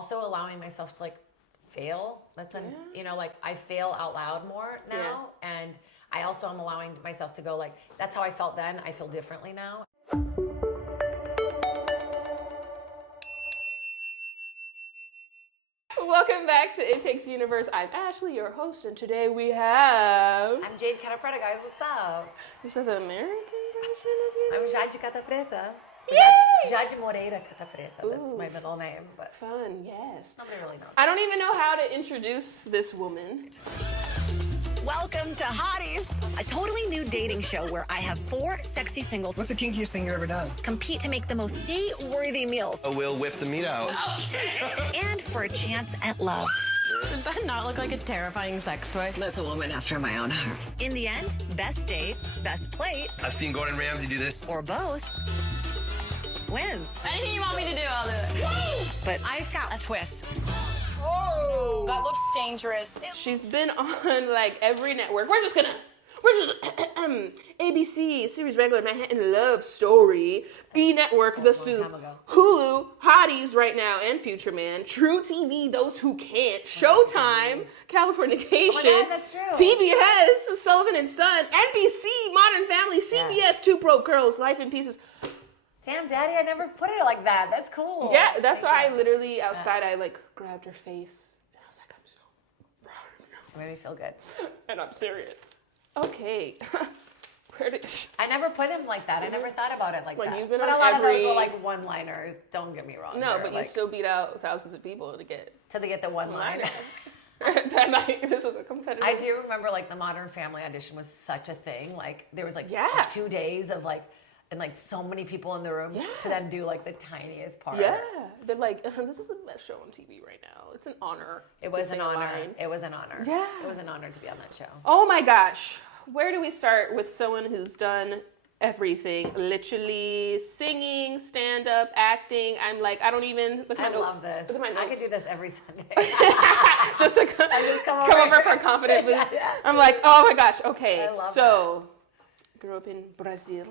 also allowing myself to like fail. That's like I fail out loud more now. And I also am allowing myself to go like, that's how I felt then. I feel differently now. Welcome back to It Takes Universe. I'm Ashley, your host, and today we have... I'm Jade Catta-Preta, guys. What's up? Is that the American version of you? I'm Jade Catta-Preta. Yay! Jade Moreira Catta-Preta. That's my middle name. But fun, yes. Nobody really knows. I don't even know how to introduce this woman. Welcome to Hotties, a totally new dating show where I have 4 sexy singles. What's the kinkiest thing you've ever done? Compete to make the most date-worthy meals. We'll whip the meat out. And for a chance at love. Does that not look like a terrifying sex toy? That's a woman after my own heart. In the end, best date, best plate, I've seen Gordon Ramsay do this. or both wins. Anything you want me to do, I'll do it. But I've got a twist. Oh! That looks dangerous. She's been on like every network. We're just ABC, Series Regular, Manhattan Love Story, E Network, The Soup, Hulu, Hotties right now, and Future Man, True TV, Those Who Can't, Showtime, Californication, Oh my God, that's true. TBS, Sullivan and Son, NBC, Modern Family, CBS, Two Broke Girls, Life in Pieces. Damn, Daddy, I never put it like that. That's cool. Yeah, that's why I literally outside I like grabbed her face and I was like, I'm so proud of you. It made me feel good. And I'm serious. Okay. I never put him like that. I never thought about it like that. You've been but on a lot of those every- were like one-liners. Don't get me wrong. No, They're but you like, still beat out thousands of people to get to get the one-liner. that night. This was a competitive. I do remember like the Modern Family audition was such a thing. Like there was like Yeah. 2 days of like, and like so many people in the room to then do like the tiniest part. Yeah, they're like, this is the best show on TV right now. It's an honor. It was to an say a honor. line. It was an honor. Yeah. It was an honor to be on that show. Oh my gosh. Where do we start with someone who's done everything? Literally singing, stand-up, acting. I'm like, I don't even look at my I notes. love this. Look at my notes. I could do this every Sunday. Just to come over for confidently. I'm like, oh my gosh. Okay, I love so grew up in Brazil.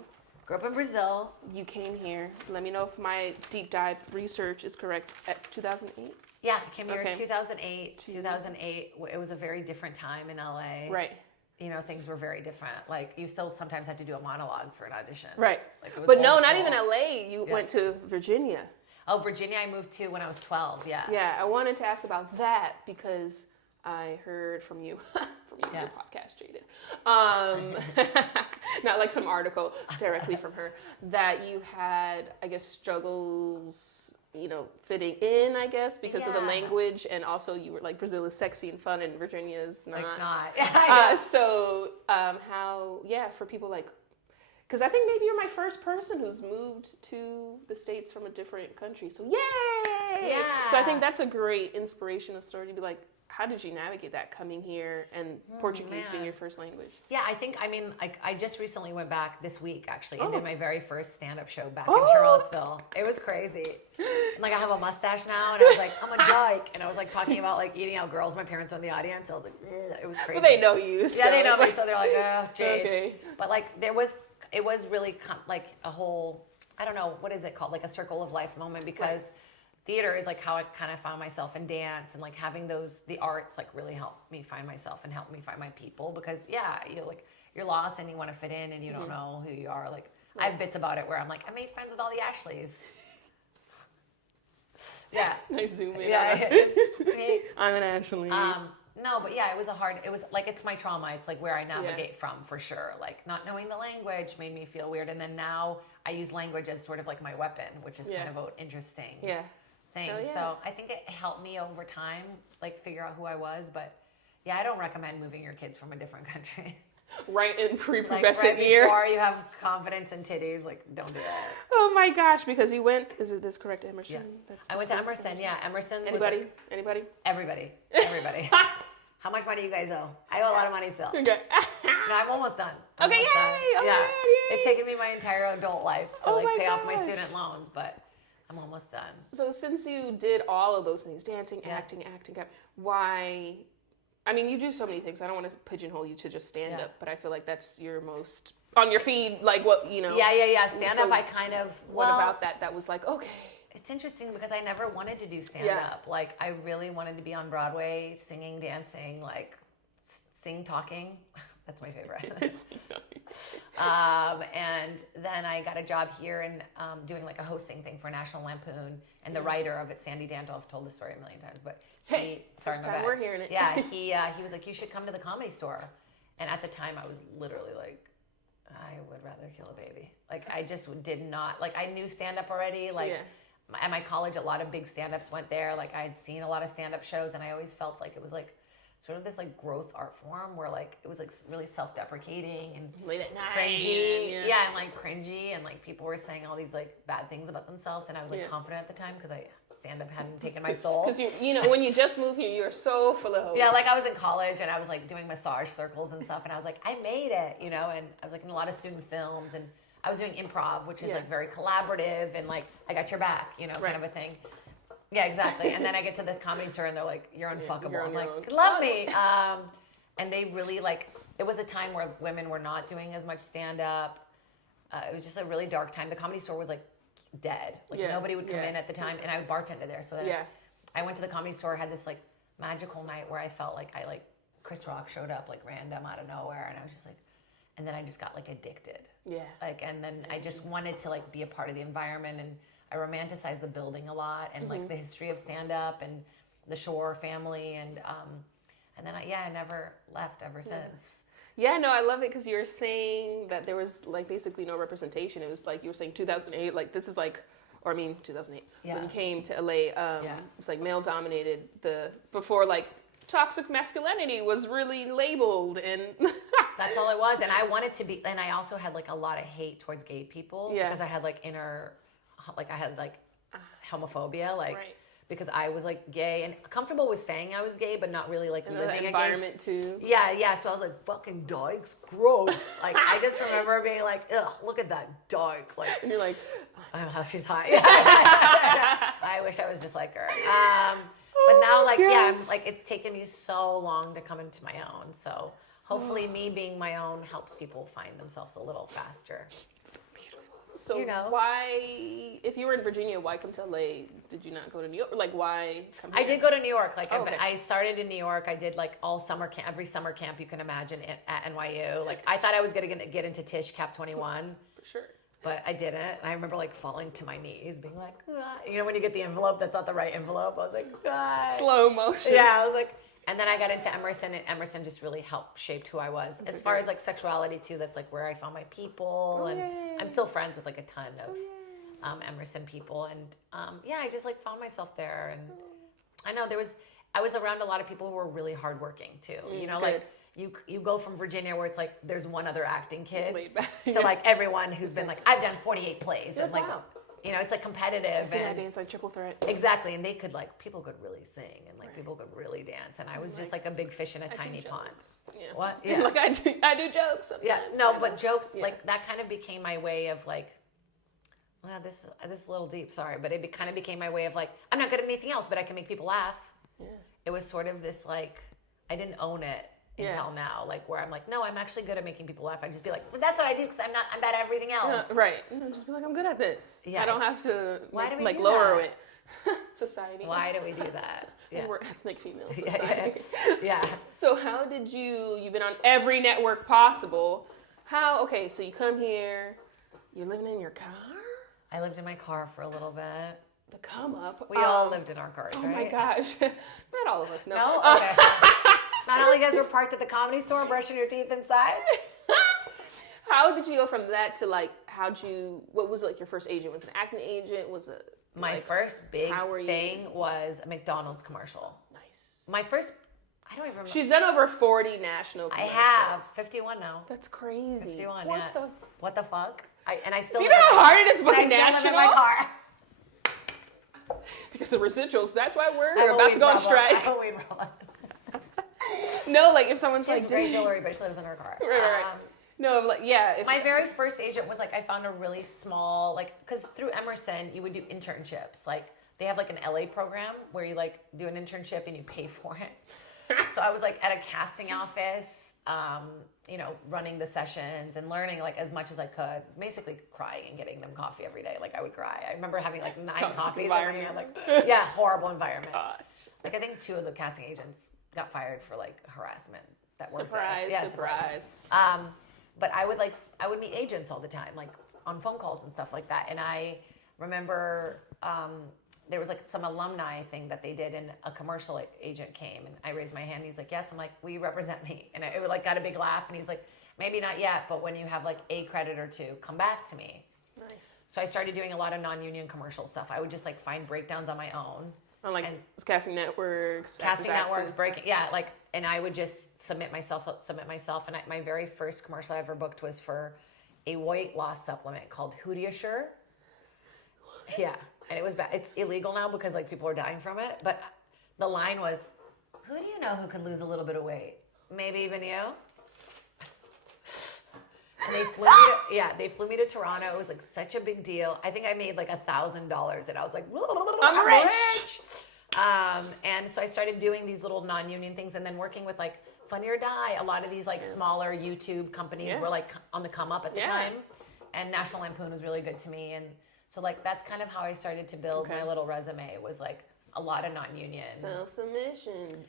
Grew up in Brazil. You came here. Let me know if my deep dive research is correct. At 2008. Yeah, I came here in Okay. 2008. 2008. It was a very different time in LA. Right. You know, things were very different. Like you still sometimes had to do a monologue for an audition. Right. Like, it was But old no, not school. even LA. You went to Virginia. Oh, Virginia, I moved to when I was 12. Yeah. Yeah, I wanted to ask about that because I heard from you, your podcast, Jaded. Not like some article directly from her, that you had, I guess, struggles, fitting in, I guess, because of the language, and also you were like, Brazil is sexy and fun and Virginia is not. Like not. So for people like, because I think maybe you're my first person who's moved to the States from a different country. So yay! Yeah. So I think that's a great inspirational story to be like, how did you navigate that coming here and Portuguese being your first language? Yeah, I just recently went back this week actually and did my very first stand-up show back Oh. in Charlottesville. It was crazy. Like I have a mustache now and I was like, I'm a dyke. And I was like talking about like eating out girls. My parents were in the audience. I was like, ugh, it was crazy. But they know you. So Yeah, they know it's me. like- So they're like, oh, Jade. Okay. But like it was really like a whole, I don't know, what is it called? Like a circle of life moment because theater is like how I kind of found myself in dance and like having the arts like really helped me find myself and helped me find my people because you're lost and you want to fit in and you don't know who you are. Like I have bits about it where I'm like, I made friends with all the Ashleys. Yeah. Nice zoom in. Yeah. It's me. I'm an Ashley. No, but yeah, it was like, it's my trauma. It's like where I navigate from for sure. Like not knowing the language made me feel weird. And then now I use language as sort of like my weapon, which is kind of an interesting thing. Hell yeah. So I think it helped me over time, like figure out who I was. But yeah, I don't recommend moving your kids from a different country. Right in Like prepubescent right year. before you have confidence and titties, like don't do that. Oh my gosh, because you went, is it this correct, Emerson? Yeah. That's I went to Emerson, yeah. Emerson was Anybody? like, Anybody? everybody. How much money do you guys owe? I owe a lot of money still. Okay. No, I'm almost done. Okay, Almost done. yay! Oh my Yeah. God, yay! It's taken me my entire adult life to Oh like my pay off my gosh. student loans, but I'm almost done. So since you did all of those things, dancing, acting, why, I mean, you do so many things. I don't want to pigeonhole you to just stand up, but I feel like that's your most, on your feed, like what, Yeah. Stand So up, I kind of, What about that was like, okay. it's interesting because I never wanted to do stand-up. Like, I really wanted to be on Broadway, singing, dancing, like, sing, talking. That's my favorite. And then I got a job here and doing like a hosting thing for National Lampoon. And the writer of it, Sandy Dantle, I've told this story a million times, but sorry, first my time bad. we're hearing it. Yeah, he was like, you should come to the Comedy Store. And at the time, I was literally like, I would rather kill a baby. Like, I just did not, like, I knew stand-up already. Like, at my college, a lot of big stand-ups went there. Like, I had seen a lot of stand-up shows, and I always felt like it was like sort of this like gross art form where like it was like really self-deprecating and late at night, cringy, and like cringy, and like people were saying all these like bad things about themselves, and I was like confident at the time because I stand-up hadn't taken my soul. Because you know when you just moved here, you're so full of hope. Yeah, like I was in college and I was like doing massage circles and stuff, and I was like, I made it, you know, and I was like in a lot of student films, and I was doing improv, which is like very collaborative and like I got your back, you know, kind of a thing. Yeah, exactly. And then I get to the Comedy Store and they're like, you're unfuckable. You're I'm like, own. love me. And they really like, it was a time where women were not doing as much stand-up. It was just a really dark time. The Comedy Store was like dead. Like nobody would come in at the time, and I bartended there. So then I went to the Comedy Store, had this like magical night where I felt like Chris Rock showed up like random out of nowhere, and I was just like, and then I just got like addicted. Yeah. Like, and then I just wanted to like be a part of the environment, and I romanticized the building a lot, and like the history of stand-up and the Shore family, and then I never left ever since. Yeah, no, I love it because you were saying that there was like basically no representation. It was like you were saying 2008, like this is like, or I mean 2008 when you came to LA. It was like male dominated before like toxic masculinity was really labeled, and that's all it was. And I wanted to be, and I also had like a lot of hate towards gay people because I had like homophobia, like because I was like gay and comfortable with saying I was gay, but not really like living environment too. Yeah. So I was like, fucking dykes, gross. Like I just remember being like, ugh, look at that dyke. Like, and you're like, oh, she's hot. I wish I was just like her. But now, like, I'm like, it's taken me so long to come into my own. So hopefully, me being my own helps people find themselves a little faster. So why, if you were in Virginia, why come to LA? Did you not go to New York? Like, why come here? I did go to New York. Like, I started in New York. I did like all summer camp, every summer camp you can imagine at NYU. Like, I thought I was going to get into Tisch Cap 21. For sure. But I didn't. And I remember like falling to my knees, being like, ah. You know, when you get the envelope that's not the right envelope, I was like, ah. Slow motion. Yeah, I was like, and then I got into Emerson, and Emerson just really shaped who I was. As far as like sexuality too, that's like where I found my people, and I'm still friends with like a ton of Emerson people, and I just like found myself there, and I know I was around a lot of people who were really hardworking too. You know, like you go from Virginia where it's like there's one other acting kid to like everyone who's been like, I've done 48 plays, and like. Wow. You know, it's like competitive. I dance like triple threat. Exactly, and they could like, people could really sing, and like people could really dance, and I was just like a big fish in a tiny pond. Yeah. What? Yeah. Like I do jokes sometimes. Yeah, no, but jokes, like that kind of became my way of like, well, this is a little deep, sorry, but it kind of became my way of like, I'm not good at anything else, but I can make people laugh. Yeah. It was sort of this like, I didn't own it until now, like where I'm like, no, I'm actually good at making people laugh. I just be like, well, that's what I do because I'm bad at everything else. Right. Just be like, I'm good at this. Yeah. I don't have to lower it. Society. Why do we do that? Yeah. We're ethnic female society. Yeah. So how did you've been on every network possible. So you come here, you're living in your car? I lived in my car for a little bit. The come up. We all lived in our cars, right? Oh my gosh. Not all of us, no. No? Okay. Not all you guys were parked at the Comedy Store brushing your teeth inside? How did you go from that to like, what was like your first agent? Was it an acting agent? Was it? My first big thing was a McDonald's commercial. Nice. My first, I don't even remember. She's done over 40 national commercials. I have, 51 now. That's crazy. 51, What the fuck? I still. Do you know how hard it is booking national? I still live in my car. Because the residuals, that's why we're about to go on strike. No, like if someone's like, great jewelry, but she lives in her car. Right. No, like, yeah. My very first agent was like, I found a really small, like, because through Emerson, you would do internships. Like, they have like an LA program where you like do an internship and you pay for it. So I was like at a casting office, running the sessions and learning like as much as I could, basically crying and getting them coffee every day. Like I would cry. I remember having like 9 Toxic coffees every day. environment. Like, yeah, horrible environment. Gosh. Like I think 2 of the casting agents got fired for like harassment that worked Surprise, there. Yeah, surprise. But I would meet agents all the time, like on phone calls and stuff like that. And I remember there was like some alumni thing that they did, and a commercial agent came, and I raised my hand. He's like, "Yes." I'm like, "Will you represent me?" And it like got a big laugh. And he's like, "Maybe not yet, but when you have like a credit or 2, come back to me." Nice. So I started doing a lot of non-union commercial stuff. I would just like find breakdowns on my own. On like and casting networks, casting actors, networks, actors. breaking, yeah, like, and I would just submit myself. And my very first commercial I ever booked was for a weight loss supplement called Hotties. Yeah, and it was bad. It's illegal now because like people are dying from it. But the line was, "Who do you know who could lose a little bit of weight? Maybe even you." And they flew me to Toronto. It was like such a big deal. I think I made like $1,000, and I was like, I'm rich. And so I started doing these little non-union things, and then working with like Funny or Die. A lot of these like smaller YouTube companies were like on the come up at the time, and National Lampoon was really good to me. And so like that's kind of how I started to build my little resume. It was like a lot of non-union. Self-submission.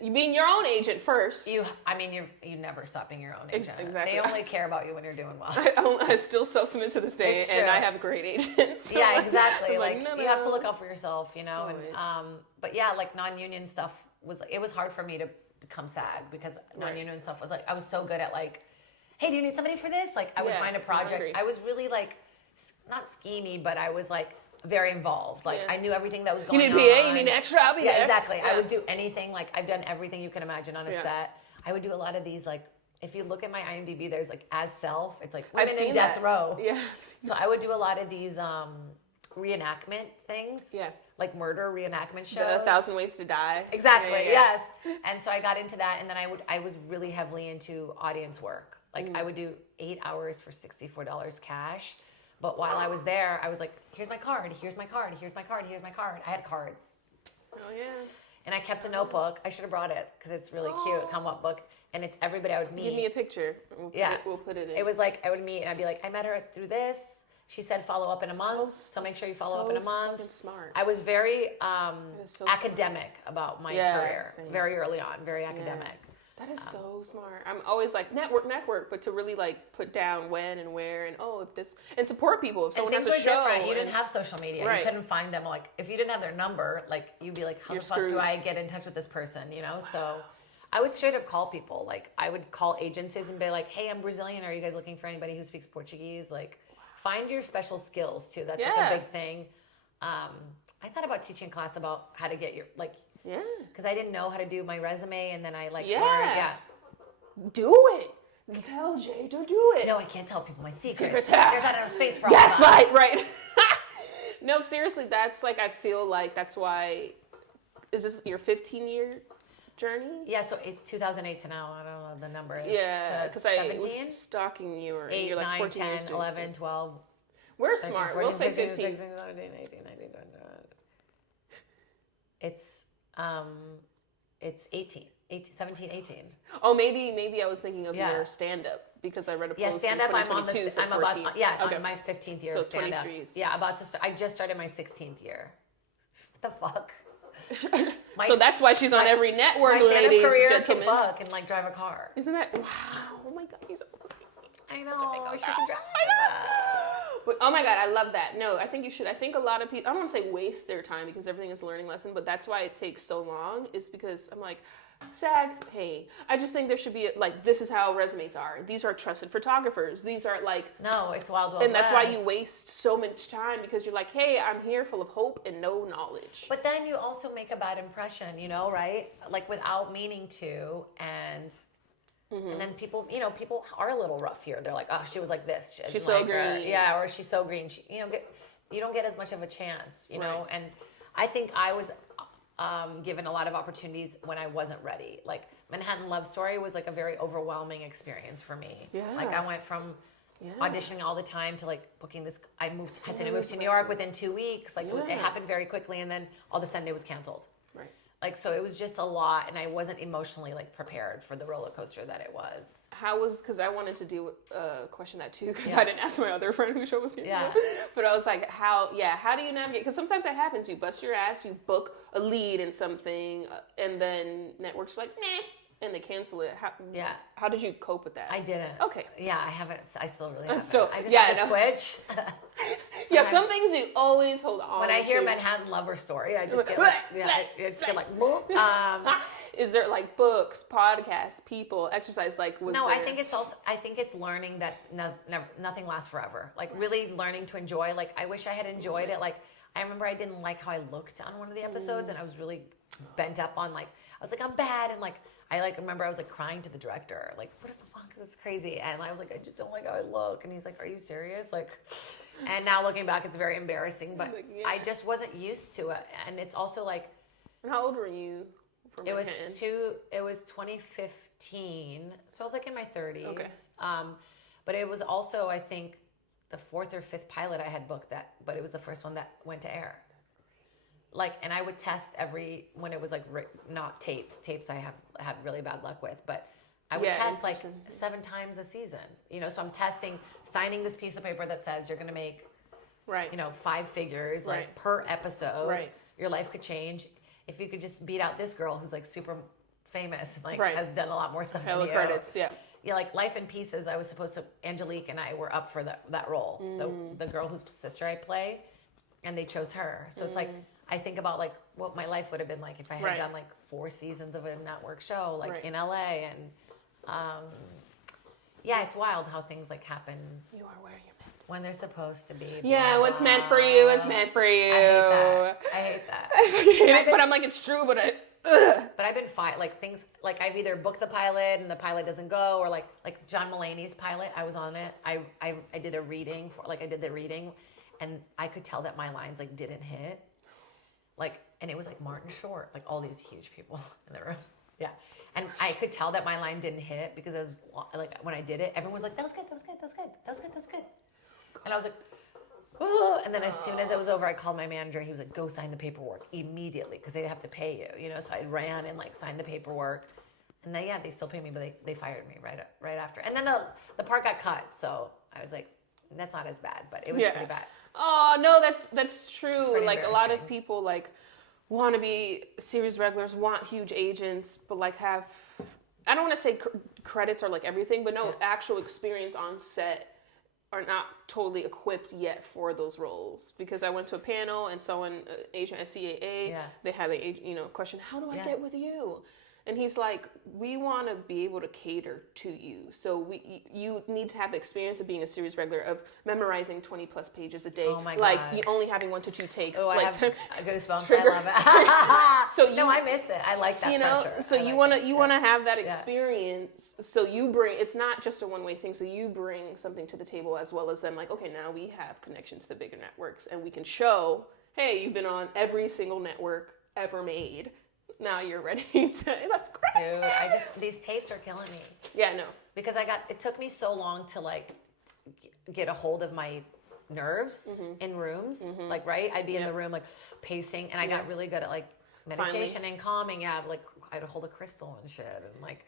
You being your own agent first. You never stop being your own agent. Exactly. They only care about you when you're doing well. I still self-submit to this day, It's and true. I have great agents. So Yeah, exactly. I'm Like no, you have to no. look out for yourself, you know. And but yeah, like non-union stuff was hard for me to become SAG because non-union stuff was like I was so good at like, hey, do you need somebody for this? Like I would find a I project. agree. I was really like not schemy, but I was like very involved. Like I knew everything that was going on. You need a PA, you need an extra, I'll be there. Yeah, exactly. Yeah. I would do anything. Like I've done everything you can imagine on a set. I would do a lot of these like. If you look at my IMDb, there's like as self. It's like women in death row. Yeah. So I would do a lot of these reenactment things. Yeah. Like murder reenactment shows. The 1,000 Ways to Die. Exactly. Yeah. Yes. And so I got into that, and then I was really heavily into audience work. Like I would do 8 hours for $64 cash. But while I was there, I was like, here's my card, here's my card, here's my card, here's my card. I had cards. Oh yeah. And I kept a notebook. I should have brought it because it's really cute, come up book. And it's everybody I would meet. Give me a picture. We'll put it in. It was like I would meet and I'd be like, I met her through this. She said follow up in a month, so make sure you follow up in a month. So smart. I was very so academic about my career, same. very early on, very academic. That is so smart. I'm always like network, but to really like put down when and where and if this and support people. If And someone things has a were show, different. You didn't have social media. Right. You couldn't find them. Like if you didn't have their number, like you'd be like, how You're the fuck screwed. do I get in touch with this person? You know, so. I would straight up call people. Like I would call agencies and be like, "Hey, I'm Brazilian. Are you guys looking for anybody who speaks Portuguese?" Like, find your special skills too. That's like a big thing. I thought about teaching class about how to get your because I didn't know how to do my resume, and then I like learned, do it. Tell Jay to do it. No, I can't tell people my secrets. Secrets. There's not enough space for all of us. right. No, seriously, that's like I feel like that's why. Is this your 15-year journey? Yeah, so 2008 to now, I don't know the numbers. Yeah, because I 17? was stalking you, or 8, you're like 9, 14 years 10, doing 11, stuff. 12. We're 13, smart. 14, We'll say 15, 15. 16, 17, 18, 19, 20. It's 18, 17, 18. Oh, maybe I was thinking of your stand-up because I read a post Yeah, stand up. in I'm on 2022, so I'm 14. about Okay. on my 15th year So of stand up. 23 is- Yeah, about to start. I just started my 16th year. What the fuck? So that's why she's on every network, My stand up ladies and career gentlemen. can fuck and like drive a car. Isn't that wow? Oh my god, he's almost I know. She can drive. But, oh my god, I love that. No, I think you should. I think a lot of people, I don't want to say waste their time because everything is a learning lesson, but that's why it takes so long, is because I'm like, SAG, hey, I just think there should be, like, this is how resumes are. These are trusted photographers. These are, like... No, it's Wild Wild And that's why West. you waste so much time, because you're like, hey, I'm here full of hope and no knowledge. But then you also make a bad impression, you know, right? Like without meaning to, and then people, you know, people are a little rough here. They're like, oh, she was like this. She She's didn't so like her. green. Yeah, or she's so green. She, you know, you don't get as much of a chance, you know. And I think I was given a lot of opportunities when I wasn't ready. Like Manhattan Love Story was like a very overwhelming experience for me. Yeah. Like I went from auditioning all the time to like booking this. I had to move to New York within 2 weeks. Like it happened very quickly, and then all of a sudden it was canceled. Right. Like, so it was just a lot, and I wasn't emotionally like prepared for the roller coaster that it was. How was, because I wanted to do question that too, because Yeah. I didn't ask my other friend whose show was canceled. Yeah. But I was like, how do you navigate? Because sometimes that happens. You bust your ass, you book a lead in something, and then networks are like, nah, and they cancel it. How did you cope with that? I didn't. Okay. Yeah, I haven't. I still really haven't. still- I just yeah, had I to know. switch. Yeah, some things you always hold on When I hear to. Manhattan Lover Story, I just get like, I just get like, boop. Is there like books, podcasts, people, exercise? Like, was No, there... I think it's learning that nothing lasts forever. Like really learning to enjoy. Like I wish I had enjoyed it. Like I remember I didn't like how I looked on one of the episodes, and I was really bent up on like I was like I'm bad, and like I like remember I was like crying to the director, like what the fuck, this is crazy, and I was like I just don't like how I look, and he's like, are you serious? Like, and now looking back, it's very embarrassing, but Like, yeah. I just wasn't used to it, and it's also like. And how old were you? For It was Manhattan? It was 2015, so I was like in my 30s. Okay. But it was also I think the fourth or fifth pilot I had booked but it was the first one that went to air. Like, and I would test when it was like not tapes. Tapes I have had really bad luck with, but I would test like 7 times a season. You know, so I'm signing this piece of paper that says you're going to make, Right. 5 figures like Right. per episode. Right. Your life could change. If you could just beat out this girl who's like super famous, like Right. has done a lot more stuff Hella than you. credits, yeah. Yeah, like Life in Pieces, I was supposed to, Angelique and I were up for that role. The girl whose sister I play, and they chose her. So it's like, I think about like what my life would have been like if I had Right. done like 4 seasons of a network show, like Right. in LA. And yeah, it's wild how things like happen You are where you're meant. when they're supposed to be. Yeah, blah, what's blah. meant for you is meant for you. I hate that. I hate it, but I'm like, it's true, but But I've been like things like I've either booked the pilot and the pilot doesn't go, or like John Mulaney's pilot, I was on it. I did a reading I did the reading, and I could tell that my lines like didn't hit, like, and it was like Martin Short, like all these huge people in the room, yeah, and I could tell that my line didn't hit because as like when I did it, everyone's like that was good, that was good, that was good, that was good, that was good, and I was like. Oh, and then as soon as it was over, I called my manager. He was like, "Go sign the paperwork immediately because they have to pay you." So I ran and like signed the paperwork, and they still pay me, but they fired me right after. And then the part got cut, so I was like, "That's not as bad," but it was pretty bad. Oh no, that's true. pretty Like a lot of embarrassing. people like want to be series regulars, want huge agents, but like have I don't want to say credits or like everything, but no actual experience on set. Are not totally equipped yet for those roles, because I went to a panel and someone agent at CAA, they had a question, how do I get with you? And he's like, we want to be able to cater to you. So you need to have the experience of being a series regular, of memorizing 20 plus pages a day. Oh my like God. you only having 1 to 2 takes. Oh, like I have goosebumps. trigger- I love it. So no, I miss it. I like that pressure. So I you like want it. to have that experience. So you bring, it's not just a one-way thing. So you bring something to the table, as well as them like, okay, now we have connections to bigger networks, and we can show, hey, you've been on every single network ever made. Now you're ready to. That's great. Dude, these tapes are killing me. Yeah, no. Because it took me so long to like get a hold of my nerves in rooms. Like, right? I'd be in the room like pacing, and I got really good at like meditation and calming. Yeah, like I'd hold a crystal and shit, and like,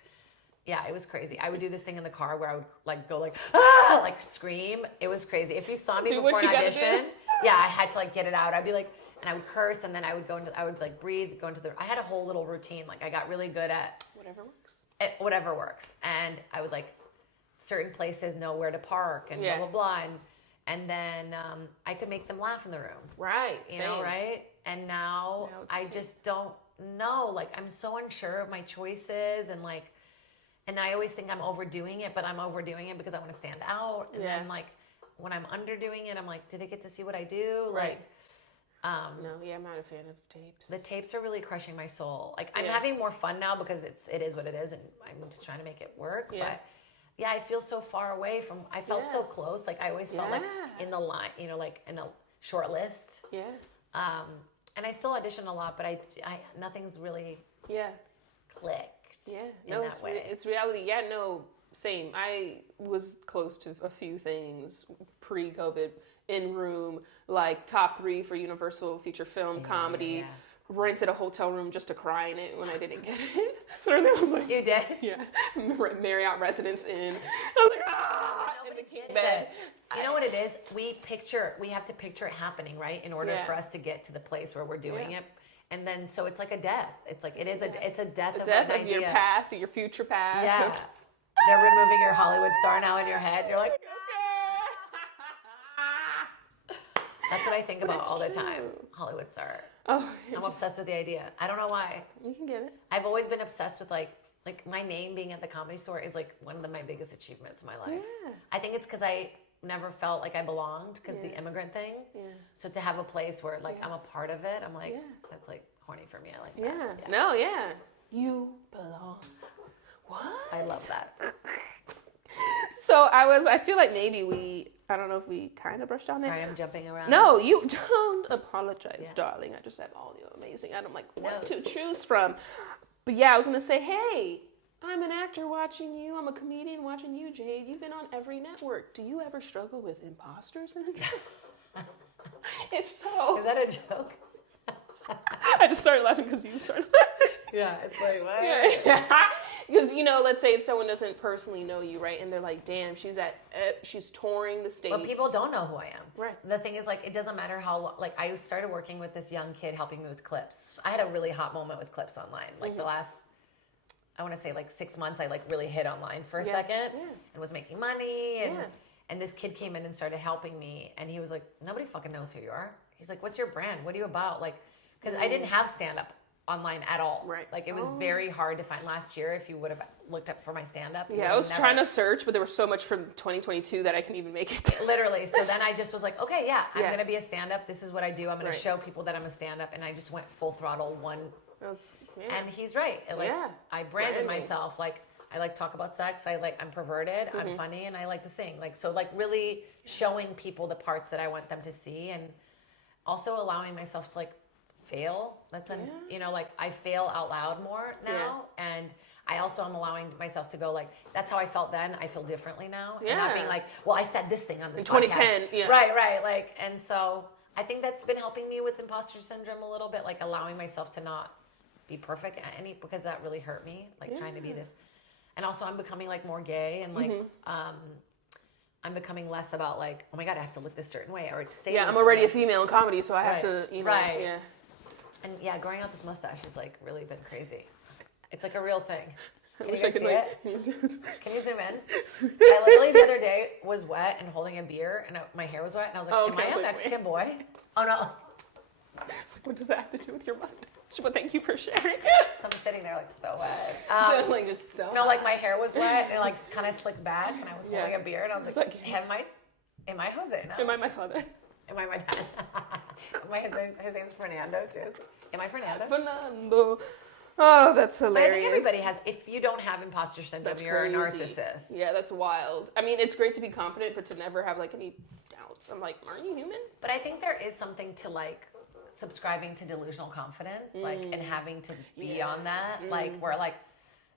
yeah, it was crazy. I would do this thing in the car where I would like go like, ah, like scream. It was crazy. If you saw me before an audition, yeah, I had to like get it out. I'd be like, and I would curse, and then I would like breathe, go into I had a whole little routine. Like I got really good at whatever works. And I would like certain places know where to park and blah, blah, blah. And then I could make them laugh in the room. Right. You know, right? And now I just don't know. Like I'm so unsure of my choices, and like, and then I always think I'm overdoing it, but I'm overdoing it because I want to stand out. And then like when I'm underdoing it, I'm like, do they get to see what I do? Right. Like, no, yeah, I'm not a fan of tapes. the tapes are really crushing my soul. Like I'm having more fun now because it is what it is, and I'm just trying to make it work. Yeah. But yeah, I feel so far away from. I felt so close. Like I always felt like in the line, like in a short list. Yeah. And I still audition a lot, but I nothing's really clicked. Yeah. in No, that way. it's reality. Yeah. No. Same. I was close to a few things pre-COVID in room, like top 3 for Universal feature film comedy. rented a hotel room just to cry in it when I didn't get it. Literally, I was like, You did? yeah, Marriott Residence Inn. I was like, ah, in the king bed. You know what it is? We have to picture it happening, right? In order for us to get to the place where we're doing it. And then, so it's like a death. It's like, it's a death of an idea. Your path, your future path. Yeah. They're removing your Hollywood star now in your head. You're like, that's what I think about all the time. Hollywood star. Oh, I'm obsessed with the idea. I don't know why. You can get it. I've always been obsessed with like my name being at the Comedy Store is like one of my biggest achievements in my life. Yeah. I think it's because I never felt like I belonged because the immigrant thing. Yeah. So to have a place where like I'm a part of it, I'm like, that's like horny for me. I like that. Yeah. No, yeah. You belong. What? I love that. So I feel like maybe I don't know if we kind of brushed on it. Sorry, I'm jumping around. No, you don't apologize, darling. I just have all the amazing. I don't like what to choose from. But yeah, I was going to say, hey, I'm an actor watching you. I'm a comedian watching you, Jade. You've been on every network. Do you ever struggle with imposter syndrome? If so. Is that a joke? I just started laughing because you started laughing. Yeah, it's like, what? Yeah. Because, let's say if someone doesn't personally know you, right, and they're like, damn, she's touring the States. But people don't know who I am. Right. The thing is, like, it doesn't matter how, like, I started working with this young kid helping me with clips. I had a really hot moment with clips online. Like, the last, I want to say, like, 6 months, I, like, really hit online for a second and was making money. And this kid came in and started helping me. And he was like, nobody fucking knows who you are. He's like, what's your brand? What are you about? Like, because I didn't have stand-up online at all. Right. Like, it was very hard to find last year. If you would have looked up for my stand-up. Yeah, I was trying to search, but there was so much from 2022 that I couldn't even make it. Literally. So then I just was like, okay, I'm going to be a stand-up. This is what I do. I'm going to show people that I'm a stand-up. And I just went full throttle And he's right. Like, I branded myself. Like, I like talk about sex. I'm perverted. I'm funny. And I like to sing. Like, so like really showing people the parts that I want them to see. And also allowing myself to like fail. Like I fail out loud more now. And I also am allowing myself to go like, that's how I felt then. I feel differently now. And not being like, well, I said this thing on this in podcast. 2010. Right. Like, and so I think that's been helping me with imposter syndrome a little bit, like allowing myself to not be perfect at any, because that really hurt me, like trying to be this. And also I'm becoming like more gay and like, I'm becoming less about like, oh my God, I have to look this certain way or say. Yeah, I'm already a female in comedy, so I have to, Right. Yeah. And growing out this mustache has like really been crazy. It's like a real thing. Can wish you I guys could, see like- it? Can you zoom in? I literally the other day was wet and holding a beer and my hair was wet and I was like, am I a Mexican boy? Oh no. What does that have to do with your mustache? But thank you for sharing. So I'm sitting there like so wet. Like just so. No, like my hair was wet and like kind of slicked back and I was holding a beer and I was like, am I Jose now? Am I my father? Am I my dad? His name's Fernando too. Am I Fernando? Fernando. Oh, that's But I hilarious. think everybody has. If you don't have imposter syndrome, you're crazy. a narcissist. Yeah, that's wild. I mean, it's great to be confident, but to never have like any doubts. I'm like, aren't you human? But I think there is something to like subscribing to delusional confidence, like, and having to be on that, like, where like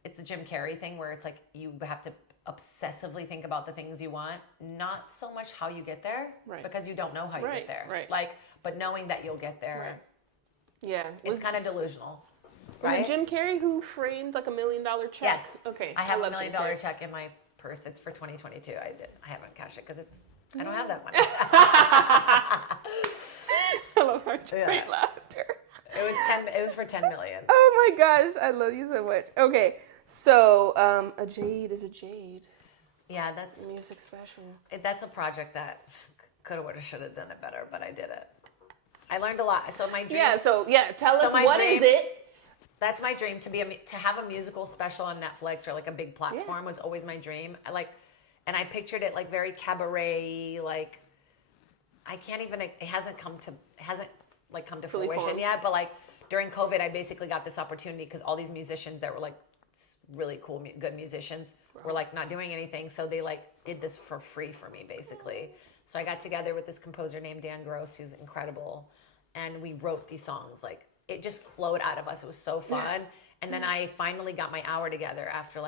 it's a Jim Carrey thing where it's like you have to obsessively think about the things you want, not so much how you get there, because you don't know how you get there, like, but knowing that you'll get there. Yeah, It's kind of delusional. Was Right? it Jim Carrey who framed like $1 million check? Yes. Okay. I have love $1 million Jim Carrey. check in my purse. It's for 2022. I haven't cashed it because I don't have that money. I love our great laughter. It was for 10 million. Oh my gosh, I love you so much. Okay, so a jade is a jade. Yeah, that's Music special. That's a project that coulda, woulda, shoulda done it better, but I did it. I learned a lot. So my dream. Tell us my what dream- is it? That's my dream to have a musical special on Netflix or like a big platform was always my dream. And I pictured it like very cabaret, like I can't even. It hasn't come to Fully fruition formed. yet. But like during COVID, I basically got this opportunity because all these musicians that were like really cool, good musicians were like not doing anything, so they like did this for free for me basically. So I got together with this composer named Dan Gross, who's incredible, and we wrote these songs. Like it just flowed out of us. It was so fun. And then I finally got my hour together after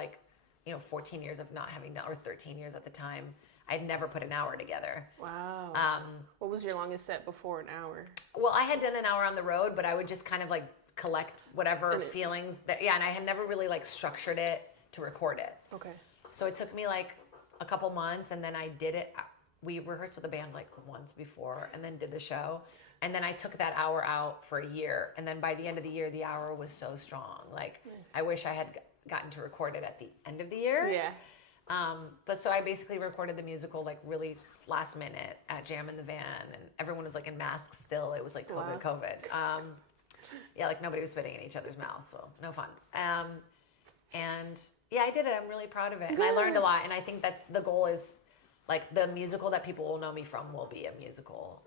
14 years of not having done, or 13 years at the time. I'd never put an hour together. Wow. What was your longest set before an hour? Well, I had done an hour on the road, but I would just kind of like collect whatever feelings that, and I had never really like structured it to record it. Okay. So it took me like a couple months, and then I did it. We rehearsed with the band like once before, and then did the show. And then I took that hour out for a year. And then by the end of the year, the hour was so strong. Like, I wish I had gotten to record it at the end of the year. Yeah. But so I basically recorded the musical like really last minute at Jam in the Van, and everyone was like in masks still. It was like COVID. Yeah, like nobody was spitting in each other's mouths, so no fun. And yeah, I did it. I'm really proud of it. And I learned a lot. And I think that's the goal is like the musical that people will know me from will be a musical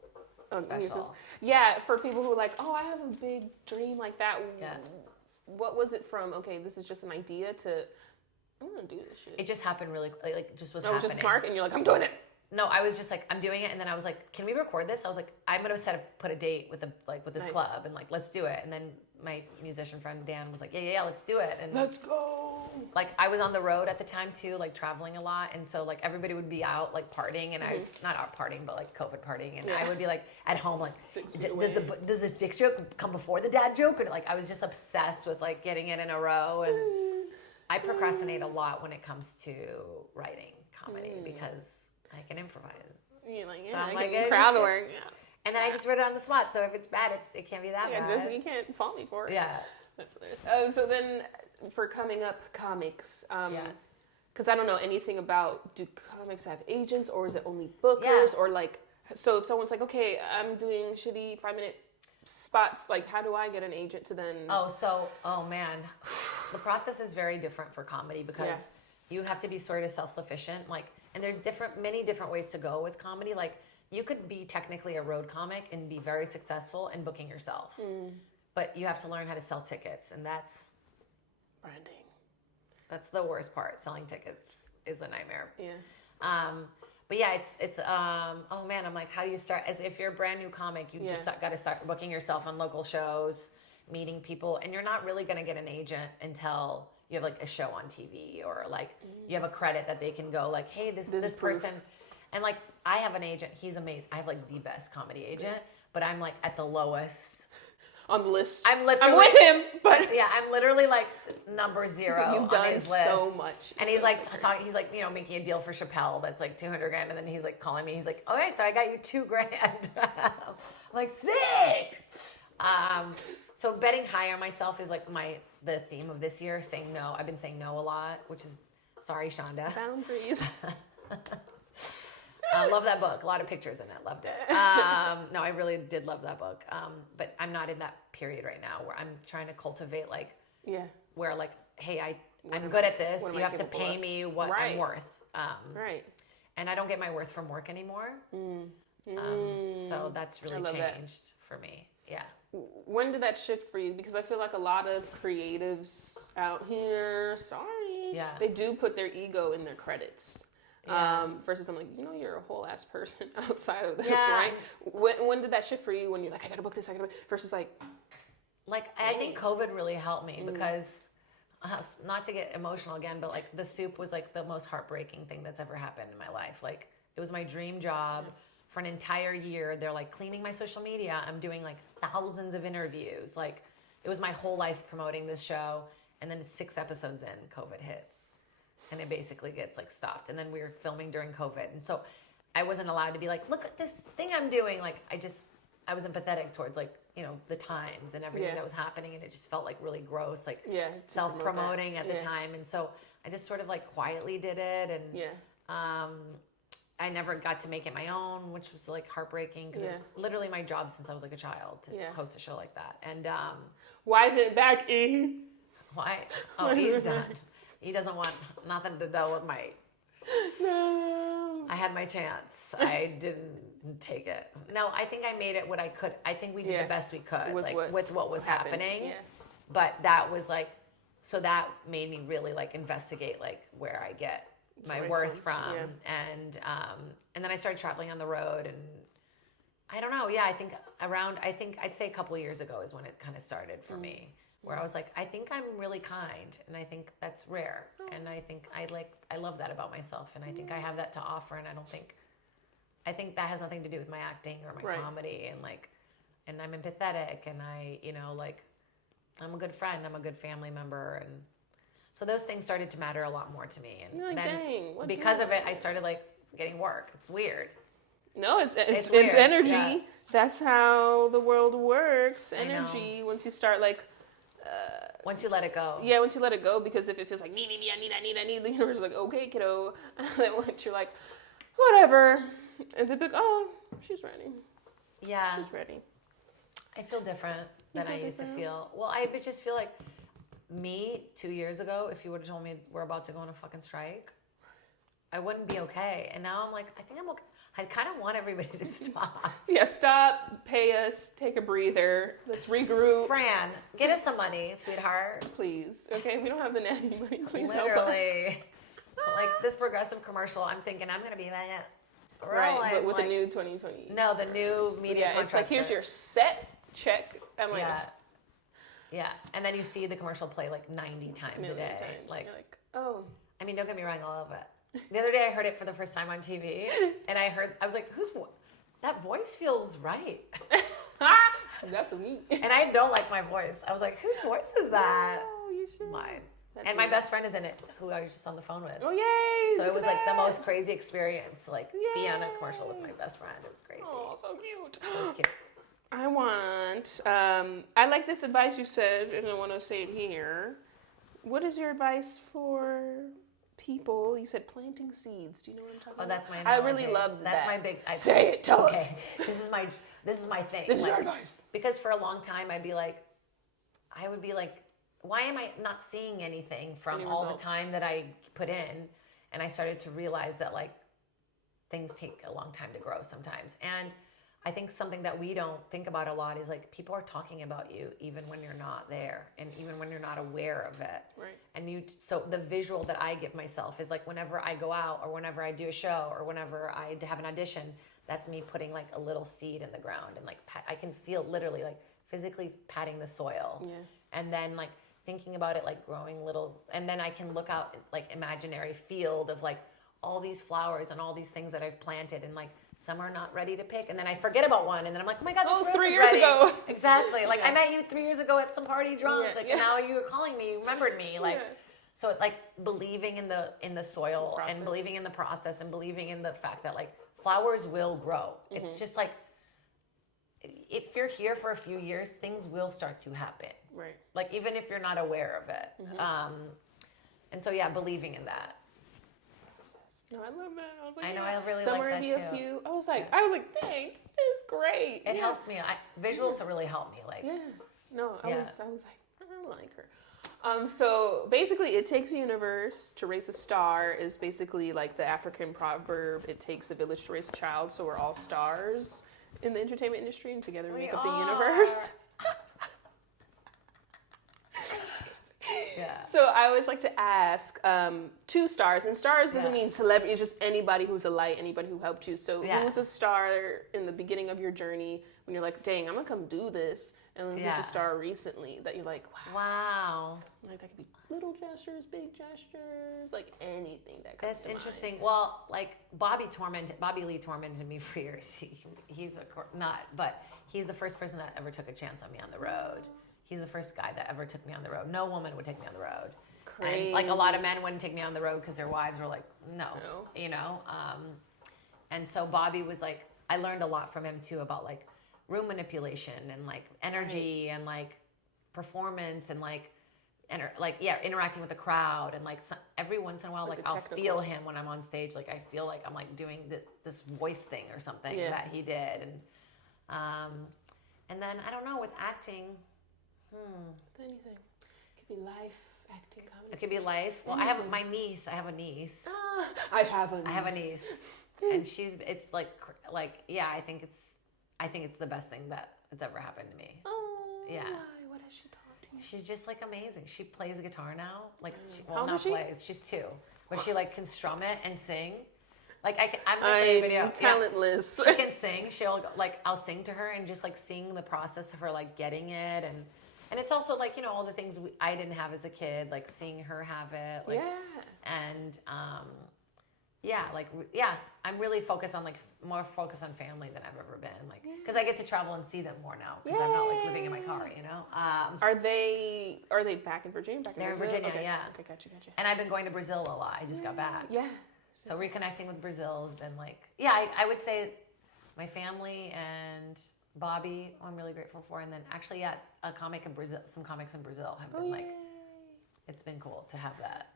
special. Yeah, for people who are like, oh, I have a big dream like that. Yeah. What was it from, okay, this is just an idea, to, I'm going to do this shit? It just happened really, like just was It was happening. just smart, and you're like, I'm doing it. No, I was just like, I'm doing it, and then I was like, can we record this? I was like, I'm gonna put a date with this club, and like, let's do it. And then my musician friend Dan was like, yeah, let's do it. And Let's go. like, I was on the road at the time too, like traveling a lot, and so like everybody would be out like partying, and I not out partying, but like COVID partying, and I would be like at home like, does this dick joke come before the dad joke? Or like, I was just obsessed with like getting it in a row, and I procrastinate a lot when it comes to writing comedy because I can improvise. You're like, So yeah, I'm I like, can yeah, crowd just- work. Yeah. And then I just wrote it on the spot, so if it's bad, it can't be that Yeah, bad. just, you can't fault me for it. Yeah. That's hilarious. So then, for coming up comics, because I don't know anything about, do comics have agents, or is it only bookers, Yeah. or like, so if someone's like, okay, I'm doing shitty 5-minute spots, like, how do I get an agent to then? Oh man, the process is very different for comedy because you have to be sort of self-sufficient. Like, and there's many different ways to go with comedy. Like, you could be technically a road comic and be very successful in booking yourself, but you have to learn how to sell tickets, and that's Branding. That's the worst part. Selling tickets is a nightmare. Yeah. But yeah, it's oh man, I'm like, how do you start? As if you're a brand new comic, you just got to start booking yourself on local shows, meeting people, and you're not really going to get an agent until you have like a show on TV, or like you have a credit that they can go like, hey, this person, and like I have an agent, he's amazing. I have like the best comedy agent, but I'm like at the lowest on the list. I'm literally with him, but yeah, I'm literally like number 0 You've on done his list. so much. And he's like talking, he's like, you know, making a deal for Chappelle that's like $200,000, and then he's like calling me. He's like, all right, so I got you $2,000. I'm like, sick. So betting high on myself is like the theme of this year. Saying no. I've been saying no a lot, which is sorry, Shonda. Boundaries. Love that book. A lot of pictures in it. Loved it. No, I really did love that book. But I'm not in that period right now where I'm trying to cultivate like, where like, hey, I'm good at this. You have to pay me what I'm worth. Right. And I don't get my worth from work anymore. So that's really changed for me. Yeah. When did that shift for you? Because I feel like a lot of creatives out here, they do put their ego in their credits. Versus I'm like, you know, you're a whole ass person outside of this, right? When did that shift for you, when you're like, I gotta book this, versus like I think COVID really helped me because not to get emotional again, but like the soup was like the most heartbreaking thing that's ever happened in my life. Like, it was my dream job. For an entire year, they're like cleaning my social media. I'm doing like thousands of interviews. Like, it was my whole life promoting this show. And then 6 episodes in, COVID hits. And it basically gets like stopped. And then we were filming during COVID. And so I wasn't allowed to be like, look at this thing I'm doing. Like, I was empathetic towards like, you know, the times and everything that was happening. And it just felt like really gross, like self-promoting at the time. And so I just sort of like quietly did it. And I never got to make it my own, which was like heartbreaking because it was literally my job since I was like a child to host a show like that. And why is it back in? Why? Oh, he's done. He doesn't want nothing to do with my. No. I had my chance. I didn't take it. No, I think I made it what I could. I think we did the best we could, with what was happening. Yeah. But that was like, so that made me really like investigate like where I get my worth from. And then I started traveling on the road, and I don't know. Yeah, I think I'd say a couple years ago is when it kind of started for me. where I was like, I think I'm really kind, and I think that's rare, and I think I love that about myself, and I think I have that to offer, and I think that has nothing to do with my acting or my comedy, and I'm empathetic, and I'm a good friend, I'm a good family member, and so those things started to matter a lot more to me, and You're like, then dang, because of it, I started getting work. It's weird. No, it's weird. energy. Yeah. That's how the world works. Energy. Once you start once you let it go. Yeah, once you let it go, because if it feels like me, I need, the universe is like, okay, kiddo. And then once you're like, whatever, and they're like, oh, she's ready. Yeah. She's ready. I feel different than I used different? to feel. Well, I just feel like me 2 years ago, if you would have told me we're about to go on a fucking strike, I wouldn't be okay. And now I'm like, I think I'm okay. I kind of want everybody to stop. Yeah, stop, pay us, take a breather, let's regroup. Fran, get us some money, sweetheart. Please, okay? We don't have the nanny money. Please help us. Literally. Like this progressive commercial, I'm thinking I'm going to be that. Right, but with the new 2020. No, the new media contract. It's like, here's your set check. I'm like, yeah. And then you see the commercial play 90 times a day. Times. You're like, oh. I mean, don't get me wrong, I love it. The other day I heard it for the first time on TV, and I was like, that voice feels right. That's me. And I don't like my voice. I was like, whose voice is that? Oh, you should. Mine. And my best friend is in it, who I was just on the phone with. Oh, yay! So it was the most crazy experience, be on a commercial with my best friend. It was crazy. Oh, so cute. It was cute. I want, I like this advice you said, and I want to say it here. What is your advice for people? You said planting seeds. Do you know what I'm talking about? Oh, that's my I analogy. really love that. That's my big... Say it. Tell us. This is my thing. This is your advice. Because for a long time, I would be like, why am I not seeing anything from all the time that I put in? And I started to realize that things take a long time to grow sometimes. And I think something that we don't think about a lot is people are talking about you even when you're not there, and even when you're not aware of it. Right. And so the visual that I give myself is whenever I go out, or whenever I do a show, or whenever I have an audition, that's me putting a little seed in the ground, and I can feel literally physically patting the soil. Yeah. And then thinking about it growing little, and then I can look out imaginary field of all these flowers and all these things that I've planted, and some are not ready to pick, and then I forget about one, and then I'm like, oh my God, this rose 3 is years ready. ago. Exactly. I met you 3 years ago at some party drunk, and now you were calling me, you remembered me. So it believing in the soil, and believing in the process, and believing in the fact that flowers will grow. Mm-hmm. It's just if you're here for a few years, things will start to happen. Right. Even if you're not aware of it. Mm-hmm. And so believing in that. No, I love that. I was like, I know, I really somewhere like that be too. A few. I was like, dang, it's great. It helps me. Visuals really help me. Yeah. No, I was like, I like her. So basically, it takes a universe to raise a star is basically the African proverb. It takes a village to raise a child. So we're all stars in the entertainment industry, and together we make up the universe. Yeah. So I always like to ask 2 stars, and stars doesn't mean celebrity, it's just anybody who's a light, anybody who helped you. So who was a star in the beginning of your journey when you're like, dang, I'm gonna come do this, and then who's a star recently that you're like, wow. That could be little gestures, big gestures, anything that comes to mind. That's interesting. Well, Bobby Lee tormented me for years. He's but he's the first person that ever took a chance on me on the road. He's the first guy that ever took me on the road. No woman would take me on the road. Crazy. And a lot of men wouldn't take me on the road because their wives were like, no. And so Bobby was I learned a lot from him too about room manipulation and energy and performance and interacting with the crowd, and every once in a while I'll feel him when I'm on stage. I feel like I'm doing this voice thing or something that he did, and then I don't know, with acting. Anything. It could be life, acting, comedy. It could be life. Well, I have a niece. I have a niece. I have a niece. And it's I think it's the best thing that has ever happened to me. Oh, yeah. Why? What has she taught you? She's just amazing. She plays guitar now. How old is she? Plays. She's 2, but she can strum it and sing. I'm gonna show you a video. Talentless. Yeah. She can sing. I'll sing to her, and just seeing the process of her getting it, And it's also like, you know, all the things I didn't have as a kid, like seeing her have it. Like, and I'm really focused on more focused on family than I've ever been. Like, because I get to travel and see them more now because I'm not like living in my car, you know? Are they back in Virginia? They're in Virginia, okay. yeah. Okay, gotcha. And I've been going to Brazil a lot. I just got back. Yeah. So reconnecting with Brazil has been like, I would say my family and Bobby, I'm really grateful for. And then actually, a comic in Brazil, some comics in Brazil have been it's been cool to have that.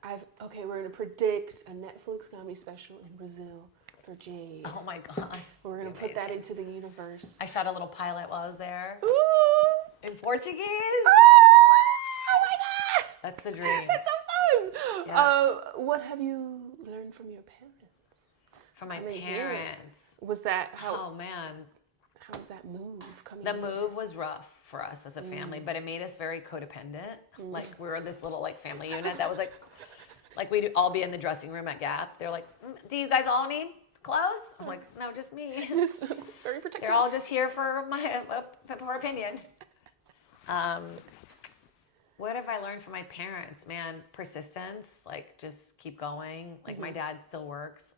We're going to predict a Netflix comedy special in Brazil for Jade. Oh my God. We're going to put that into the universe. I shot a little pilot while I was there. Ooh! In Portuguese. Oh my God! That's the dream. It's so fun! Yeah. What have you learned from your parents? From my parents. Was that how? Oh man. How was that move coming? The move was rough for us as a family, but it made us very codependent. Like we were this little like family unit that was like we'd all be in the dressing room at Gap. They're like, do you guys all need clothes? I'm like, no, just me. Just very protective. They're all just here for my opinion. What have I learned from my parents? Man, persistence. Like just keep going. Like my dad still works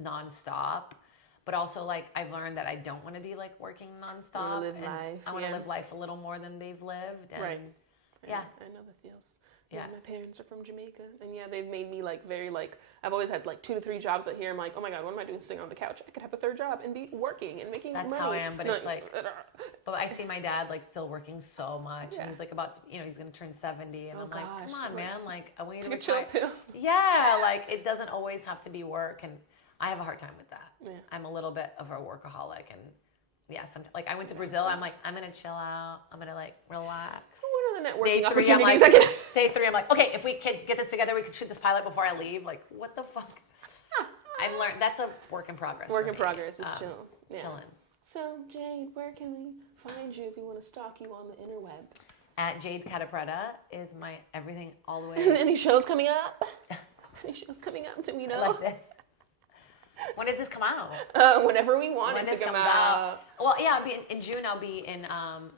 nonstop. But also, like, I've learned that I don't want to be, like, working nonstop. I want to live life. I want to live life a little more than they've lived. And right. Yeah. I know the feels. Yeah. My parents are from Jamaica. And, they've made me, like, very, like, I've always had, like, 2 to 3 jobs out here. I'm like, oh, my God, what am I doing sitting on the couch? I could have a 3rd job and be working and making money. That's how I am, but it's like, but I see my dad, like, still working so much. And he's, like, about to, he's going to turn 70. And I'm like, come on, man. Like, I want you to take a chill pill. Yeah, like, it doesn't always have to be work. And I have a hard time with that. Yeah. I'm a little bit of a workaholic, and sometimes like I went to Brazil. I'm like, I'm gonna chill out. I'm gonna like relax. What are the networking Day 3, opportunities? I'm like, day 3, I'm like, okay, if we could get this together, we could shoot this pilot before I leave. Like, what the fuck? I've learned that's a work in progress. Work in progress is chill. Yeah. Chilling. So Jade, where can we find you if we want to stalk you on the interwebs? At Jade Catta-Preta is my everything all the way. Any shows coming up? Any shows coming up? Do we know? Like this. When does this come out? Whenever we want it to come out. Well, yeah, I'll be in June. I'll be in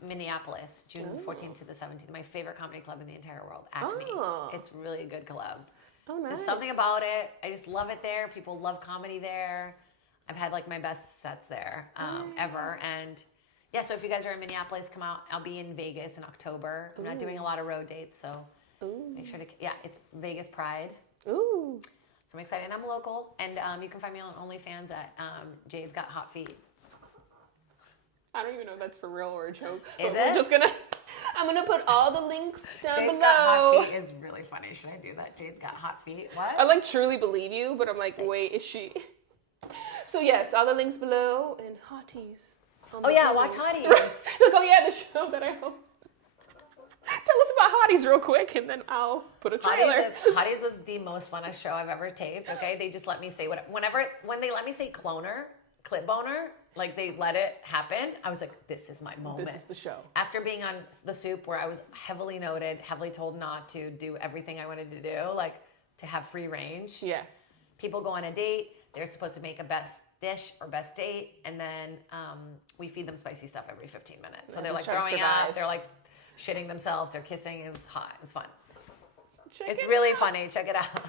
Minneapolis, June 14th to the 17th. My favorite comedy club in the entire world, Acme. Oh. It's really a good club. Oh, nice. There's something about it. I just love it there. People love comedy there. I've had like my best sets there ever. And yeah, so if you guys are in Minneapolis, come out. I'll be in Vegas in October. I'm not doing a lot of road dates, so make sure to, it's Vegas Pride. Ooh. So I'm excited. And I'm local, and you can find me on OnlyFans at Jade's Got Hot Feet. I don't even know if that's for real or a joke. Is We're it? just I'm gonna put all the links down Jade's below. Got Hot Feet is really funny. Should I do that? Jade's Got Hot Feet. What? I like truly believe you, but I'm like, wait, is she? So yes, all the links below and Hotties. Oh yeah, watch Hotties. Like, oh yeah, the show that I host. Tell us about Hotties real quick, and then I'll put a trailer. Hotties was the most funnest show I've ever taped. Okay, they just let me say when they let me say cloner, clip boner, like they let it happen. I was like, this is my moment. This is the show. After being on The Soup, where I was heavily noted, heavily told not to do everything I wanted to do, like to have free range. Yeah. People go on a date. They're supposed to make a best dish or best date, and then we feed them spicy stuff every 15 minutes. So they're like throwing up. They're like shitting themselves. They're kissing. It was hot. It was fun. It's really funny. Check it out.